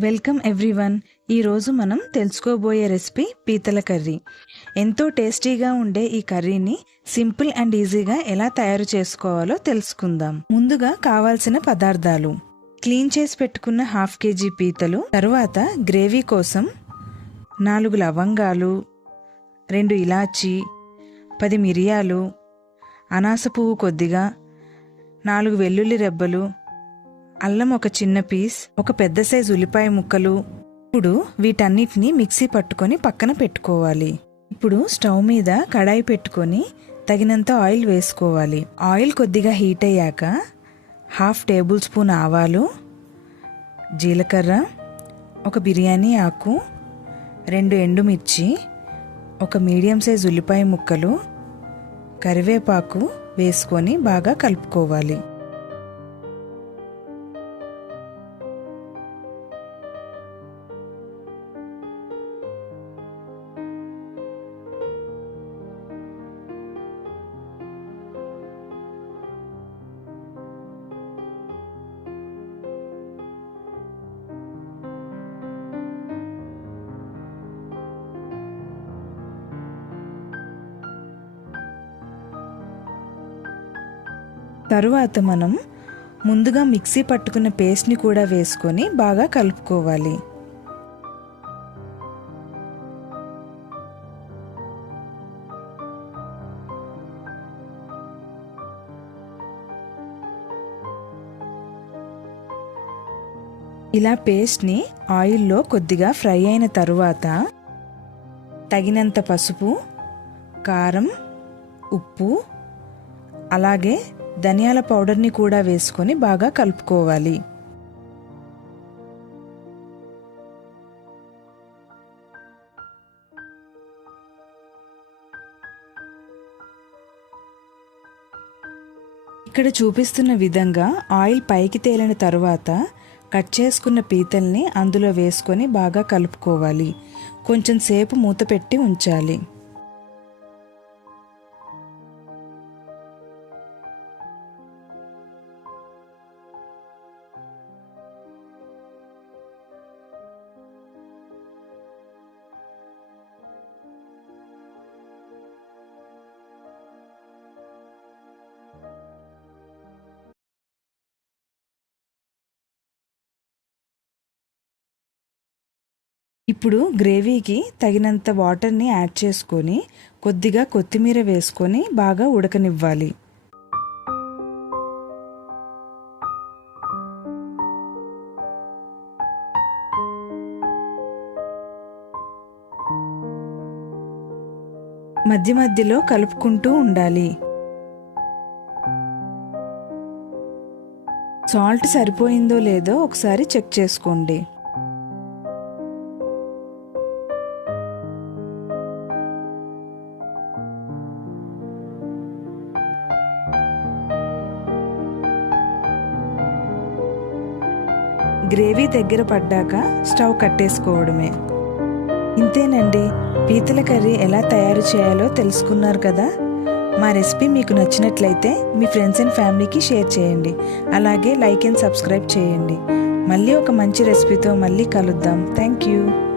Welcome everyone. ఈరోజు మనం తెలుసుకోబోయే రెసిపీ పీతల కర్రీ. ఎంతో టేస్టీగా ఉండే ఈ కర్రీని సింపుల్ అండ్ ఈజీగా ఎలా తయారు చేసుకోవాలో తెలుసుకుందాం. ముందుగా కావాల్సిన పదార్థాలు. క్లీన్ చేసి పెట్టుకున్న హాఫ్ కేజీ పీతలు తరువాత గ్రేవీ కోసం నాలుగు లవంగాలు రెండు ఇలాచి పది మిరియాలు అనాస పువ్వు కొద్దిగా నాలుగు వెల్లుల్లి రెబ్బలు అల్లం ఒక చిన్న పీస్ ఒక పెద్ద సైజు ఉల్లిపాయ ముక్కలు. ఇప్పుడు వీటన్నిటిని మిక్సీ పట్టుకొని పక్కన పెట్టుకోవాలి. ఇప్పుడు స్టవ్ మీద కడాయి పెట్టుకొని తగినంత ఆయిల్ వేసుకోవాలి. ఆయిల్ కొద్దిగా హీట్ అయ్యాక హాఫ్ టేబుల్ స్పూన్ ఆవాలు జీలకర్ర ఒక బిర్యానీ ఆకు రెండు ఎండుమిర్చి ఒక మీడియం సైజ్ ఉల్లిపాయ ముక్కలు కరివేపాకు వేసుకొని బాగా కలుపుకోవాలి. తరువాత మనం ముందుగా మిక్సీ పట్టుకున్న పేస్ట్ని కూడా వేసుకొని బాగా కలుపుకోవాలి. ఇలా పేస్ట్ని ఆయిల్లో కొద్దిగా ఫ్రై అయిన తరువాత తగినంత పసుపు కారం ఉప్పు అలాగే ధనియాల పౌడర్ని కూడా వేసుకొని బాగా కలుపుకోవాలి. ఇక్కడ చూపిస్తున్న విధంగా ఆయిల్ పైకి తేలిన తరువాత కట్ చేసుకున్న పీతల్ని అందులో వేసుకొని బాగా కలుపుకోవాలి. కొంచెం సేపు మూత పెట్టి ఉంచాలి. ఇప్పుడు గ్రేవీకి తగినంత వాటర్ని యాడ్ చేసుకొని కొద్దిగా కొత్తిమీర వేసుకొని బాగా ఉడకనివ్వాలి. మధ్య మధ్యలో కలుపుకుంటూ ఉండాలి. సాల్ట్ సరిపోయిందో లేదో ఒకసారి చెక్ చేసుకోండి. గ్రేవీ దగ్గర పడ్డాక స్టవ్ కట్టేసుకోవడమే. ఇంతేనండి పీతల కర్రీ ఎలా తయారు చేయాలో తెలుసుకున్నారు కదా? మా రెసిపీ మీకు నచ్చినట్లయితే మీ ఫ్రెండ్స్ అండ్ ఫ్యామిలీకి షేర్ చేయండి. అలాగే లైక్ అండ్ సబ్స్క్రైబ్ చేయండి. మళ్ళీ ఒక మంచి రెసిపీతో మళ్ళీ కలుద్దాం. Thank you.